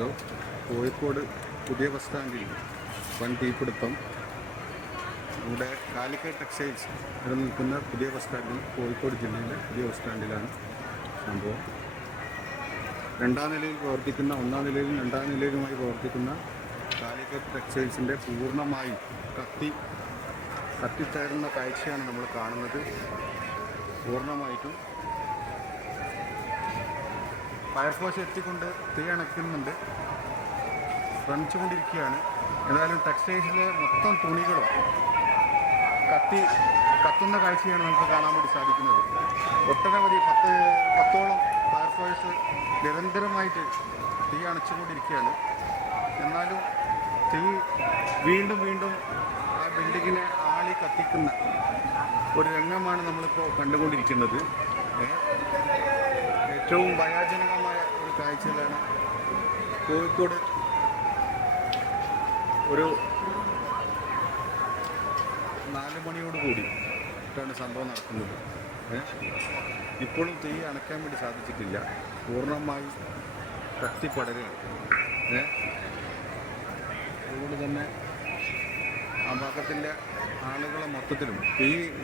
Hello, Kozhikode പുതിയ bus സ്റ്റാൻഡിൽ വൻ തീപിടുത്തം. ഇവിടെ കാലിക്കറ്റ് ടെക്സ്റ്റൈൽസ് നിലനിൽക്കുന്ന പുതിയ ബസ് സ്റ്റാൻഡിൽ, കോഴിക്കോട് ജില്ലയിലെ പുതിയ ബസ് സ്റ്റാൻഡിലാണ് സംഭവം. രണ്ടാം നിലയിൽ പ്രവർത്തിക്കുന്ന, ഒന്നാം നിലയിലും രണ്ടാം നിലയിലുമായി പ്രവർത്തിക്കുന്ന കാലിക്കറ്റ് ടെക്സ്റ്റൈൽസിൻ്റെ പൂർണ്ണമായും കത്തിത്തയറുന്ന കാഴ്ചയാണ് നമ്മൾ കാണുന്നത്. പൂർണ്ണമായിട്ടും ഫയർഫോഴ്സ് എത്തിക്കൊണ്ട് തീ അണയ്ക്കുന്നുണ്ട്, ശ്രമിച്ചുകൊണ്ടിരിക്കുകയാണ്. ഏതായാലും ടെക്സ്റ്റൈൽസിലെ മൊത്തം തുണികളും കത്തുന്ന കാഴ്ചയാണ് നമുക്ക് കാണാൻ വേണ്ടി സാധിക്കുന്നത്. ഒട്ടനവധി പത്തോളം ഫയർഫോഴ്സ് നിരന്തരമായിട്ട് തീ അണച്ചുകൊണ്ടിരിക്കുകയാണ്. എന്നാലും തീ വീണ്ടും ആ ബിൽഡിങ്ങിനെ ആളി കത്തിക്കുന്ന ഒരു രംഗമാണ് നമ്മളിപ്പോൾ കണ്ടുകൊണ്ടിരിക്കുന്നത്. ഏറ്റവും ഭയാനകമായ ഒരു കാഴ്ചയിലാണ് കോഴിക്കോട് ഒരു 4 മണിയോടുകൂടിയിട്ടാണ് സംഭവം നടക്കുന്നത്. ഇപ്പോഴും തീ അണയ്ക്കാൻ വേണ്ടി സാധിച്ചിട്ടില്ല, പൂർണ്ണമായി കത്തിപ്പടരുകയാണ്. അതുകൊണ്ട് തന്നെ ആ ഭാഗത്തിൻ്റെ ആളുകളെ മൊത്തത്തിലും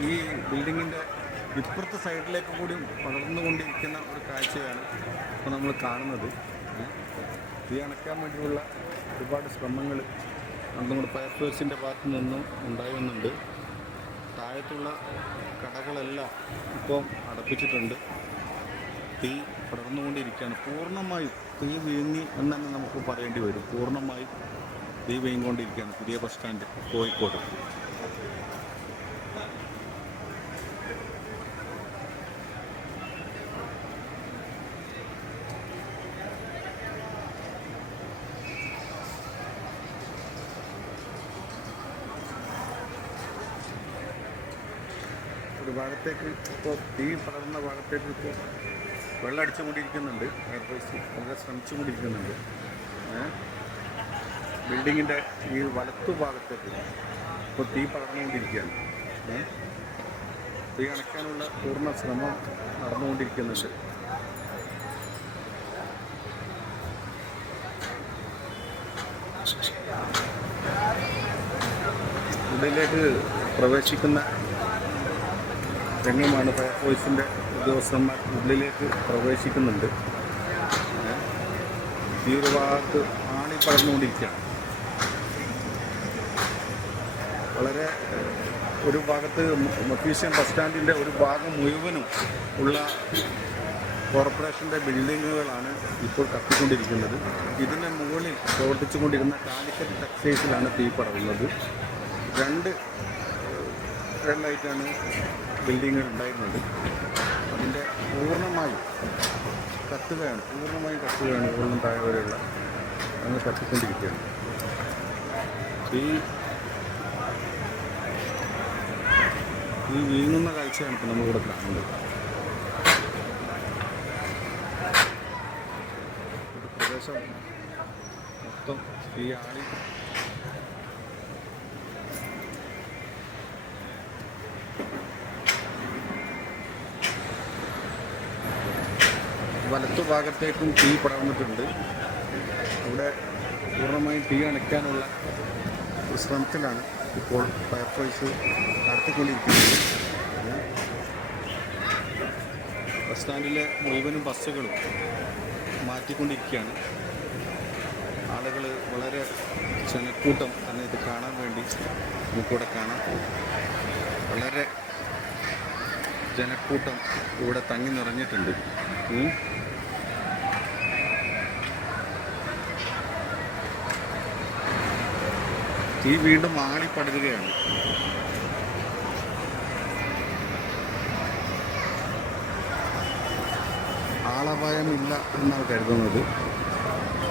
ഈ ബിൽഡിങ്ങിൻ്റെ ഇപ്പുറത്തെ സൈഡിലേക്ക് കൂടി പടർന്നുകൊണ്ടിരിക്കുന്ന ഒരു കാഴ്ചയാണ് ഇപ്പോൾ നമ്മൾ കാണുന്നത്. തീ അണയ്ക്കാൻ വേണ്ടിയുള്ള ഒരുപാട് ശ്രമങ്ങൾ നമ്മുടെ ഫയർഫോഴ്സിൻ്റെ ഭാഗത്തു നിന്നും ഉണ്ടാകുന്നുണ്ട്. താഴത്തുള്ള കടകളെല്ലാം ഇപ്പോൾ അടപ്പിച്ചിട്ടുണ്ട്. തീ പടർന്നുകൊണ്ടിരിക്കുകയാണ്. പൂർണ്ണമായും തീ വീങ്ങി എന്ന് തന്നെ നമുക്ക് പറയേണ്ടി വരും. പൂർണ്ണമായും തീ വീങ്ങിക്കൊണ്ടിരിക്കുകയാണ് പുതിയ ബസ് സ്റ്റാൻഡ് കോഴിക്കോട്. ഒരു ഭാഗത്തേക്ക് ഇപ്പോൾ തീ പടർന്ന ഭാഗത്തേക്ക് ഇപ്പോൾ വെള്ളം അടിച്ചുകൊണ്ടിരിക്കുന്നുണ്ട്. ഫയർഫോഴ്സ് വളരെ ശ്രമിച്ചുകൊണ്ടിരിക്കുന്നുണ്ട്. ബിൽഡിങ്ങിൻ്റെ ഈ വലത്തു ഭാഗത്തേക്ക് ഇപ്പോൾ തീ പടർന്നുകൊണ്ടിരിക്കുകയാണ്. തീ അണയ്ക്കാനുള്ള പൂർണ്ണ ശ്രമം നടന്നുകൊണ്ടിരിക്കുന്നുണ്ട്. ഉള്ളിലേക്ക് പ്രവേശിക്കുന്ന രംഗമാണ്. ഫയർഫോഴ്സിൻ്റെ ഉദ്യോഗസ്ഥന്മാർ ഉള്ളിലേക്ക് പ്രവേശിക്കുന്നുണ്ട്. ഈ ഒരു ഭാഗത്ത് ആണി പടർന്നുകൊണ്ടിരിക്കുകയാണ്. വളരെ ഒരു ഭാഗത്ത് മഫീഷ്യൻ ബസ് സ്റ്റാൻഡിൻ്റെ ഒരു ഭാഗം മുഴുവനും ഉള്ള കോർപ്പറേഷൻ്റെ ബിൽഡിങ്ങുകളാണ് ഇപ്പോൾ കത്തിക്കൊണ്ടിരിക്കുന്നത്. ഇതിന് മുകളിൽ പ്രവർത്തിച്ചുകൊണ്ടിരുന്ന കാലിക്കറ്റ് ടെക്സ്റ്റൈൽസിലാണ് തീ പടർന്നത്. രണ്ടായിട്ടാണ് ബിൽഡിങ്ങുകൾ ഉണ്ടായിരുന്നത്. അതിൻ്റെ പൂർണ്ണമായും കത്തുകയാണ്. മുകളിലും താഴെ വരെയുള്ള അങ്ങനെ കത്തിക്കൊണ്ടിരിക്കുകയാണ്. ഈ വീങ്ങുന്ന കാഴ്ചയാണ് ഇപ്പോൾ നമ്മളിവിടെ കാണുന്നത്. ഒരു പ്രദേശം മൊത്തം ഈ ആളി വലത്തു ഭാഗത്തേക്കും തീ പടർന്നിട്ടുണ്ട്. അവിടെ പൂർണ്ണമായും തീ അണയ്ക്കാനുള്ള ഒരു ശ്രമത്തിലാണ് ഇപ്പോൾ ഫയർഫോഴ്സ് നടത്തിക്കൊണ്ടിരിക്കുന്നത്. ബസ് സ്റ്റാൻഡിലെ മുഴുവനും ബസ്സുകളും മാറ്റിക്കൊണ്ടിരിക്കുകയാണ്. ആളുകൾ വളരെ ജനക്കൂട്ടം തന്നെ ഇത് കാണാൻ വേണ്ടി നമുക്കിവിടെ കാണാം. വളരെ ജനക്കൂട്ടം ഇവിടെ തങ്ങി നിറഞ്ഞിട്ടുണ്ട്. തീ വീണ്ടും ആളിപ്പടരുകയാണ്. ആളപായമില്ല എന്നാണ് കരുതുന്നത്.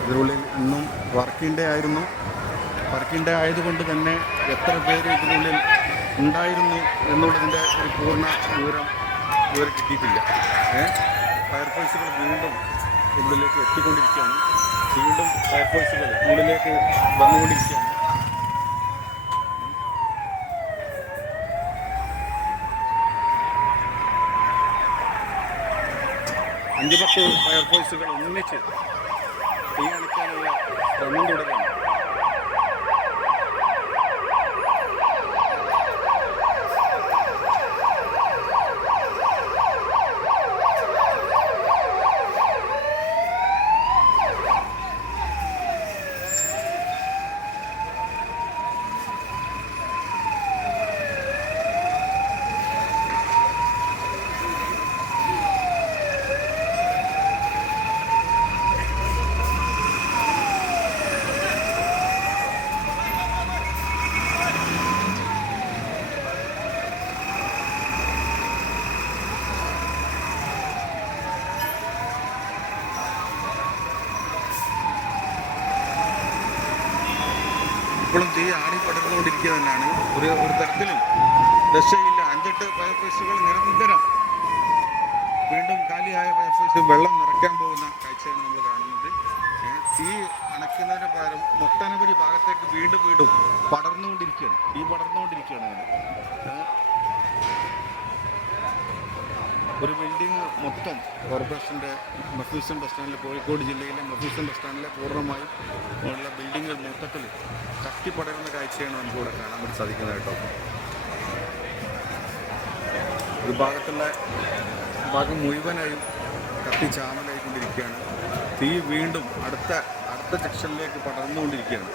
ഇതിനുള്ളിൽ ഇന്നും വർക്കിംഗ് ഡേ ആയതുകൊണ്ട് തന്നെ എത്ര പേര് ഇതിനുള്ളിൽ ഉണ്ടായിരുന്നു എന്നുള്ളതിൻ്റെ ഒരു പൂർണ്ണ വിവരം ഇതുവരെ കിട്ടിയിട്ടില്ല. ഫയർഫോഴ്സുകൾ വീണ്ടും ഉള്ളിലേക്ക് എത്തിക്കൊണ്ടിരിക്കുകയാണ്. വീണ്ടും ഫയർഫോഴ്സുകൾ ഉള്ളിലേക്ക് വന്നുകൊണ്ടിരിക്കുകയാണ്. 5-10 ഫയർഫോഴ്സുകൾ ഒന്നിച്ച് തീ അണയ്ക്കാനുള്ള ശ്രമം തുടരുകയാണ്. ഇപ്പോഴും തീ ആടി പടർന്നുകൊണ്ടിരിക്കുക തന്നെയാണ്. ഒരു തരത്തിലും രക്ഷയില്ല. 5-8 ഫയർഫോഴ്സുകൾ നിരന്തരം വീണ്ടും കാലിയായ ഫയർഫോഴ്സ് വെള്ളം നിറയ്ക്കാൻ പോകുന്ന കാഴ്ചയാണ് നമ്മൾ കാണുന്നത്. തീ അണയ്ക്കുന്നതിന് പകരം ഒട്ടനവധി ഭാഗത്തേക്ക് വീണ്ടും പടർന്നുകൊണ്ടിരിക്കുകയാണ്. തീ പടർന്നുകൊണ്ടിരിക്കുകയാണ് അങ്ങനെ. ഒരു ബിൽഡിംഗ് മൊത്തം കോർപ്പറേഷൻ്റെ മഫ്യൂസൺ ബസ് സ്റ്റാൻഡിൽ, കോഴിക്കോട് ജില്ലയിലെ മഫ്യൂസൺ ബസ് സ്റ്റാൻഡിലെ പൂർണ്ണമായും ഉള്ള ബിൽഡിങ്ങുകൾ മൊത്തത്തിൽ കത്തിപ്പടരുന്ന കാഴ്ചയാണ് നമുക്കിവിടെ കാണാൻ വേണ്ടി സാധിക്കുന്നത് കേട്ടോ. ഒരു ഭാഗം മുഴുവനായും കത്തി ചാമലായിക്കൊണ്ടിരിക്കുകയാണ്. തീ വീണ്ടും അടുത്ത സെക്ഷനിലേക്ക് പടർന്നുകൊണ്ടിരിക്കുകയാണ്.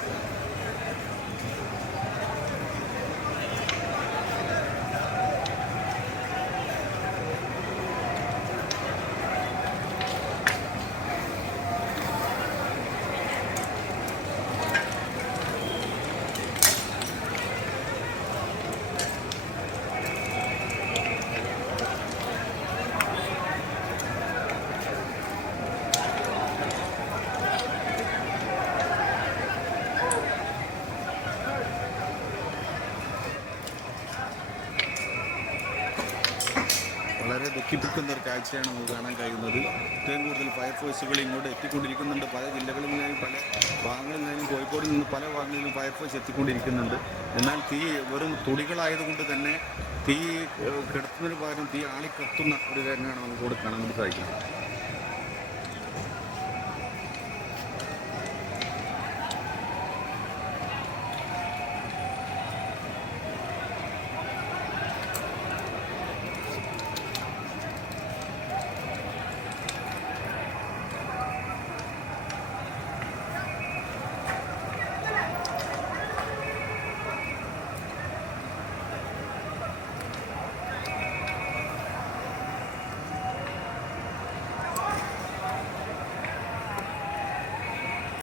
വളരെ ദുഃഖിപ്പിക്കുന്ന ഒരു കാഴ്ചയാണ് നമുക്ക് കാണാൻ കഴിയുന്നത്. ഏറ്റവും കൂടുതൽ ഫയർഫോഴ്സുകൾ ഇങ്ങോട്ട് എത്തിക്കൊണ്ടിരിക്കുന്നുണ്ട്. പല ജില്ലകളിൽ നിന്നും പല ഭാഗങ്ങളിൽ നിന്നും കോഴിക്കോടിൽ നിന്ന് പല ഭാഗങ്ങളിലും ഫയർഫോഴ്സ് എത്തിക്കൊണ്ടിരിക്കുന്നുണ്ട്. എന്നാൽ തീ വെറും തുടികളായതുകൊണ്ട് തന്നെ തീ കെടുത്തുന്നതിന് പകരം തീ ആളിക്കത്തുന്ന ഒരു രംഗമാണ് നമുക്കിവിടെ കാണാൻ വേണ്ടി സാധിക്കുന്നത്.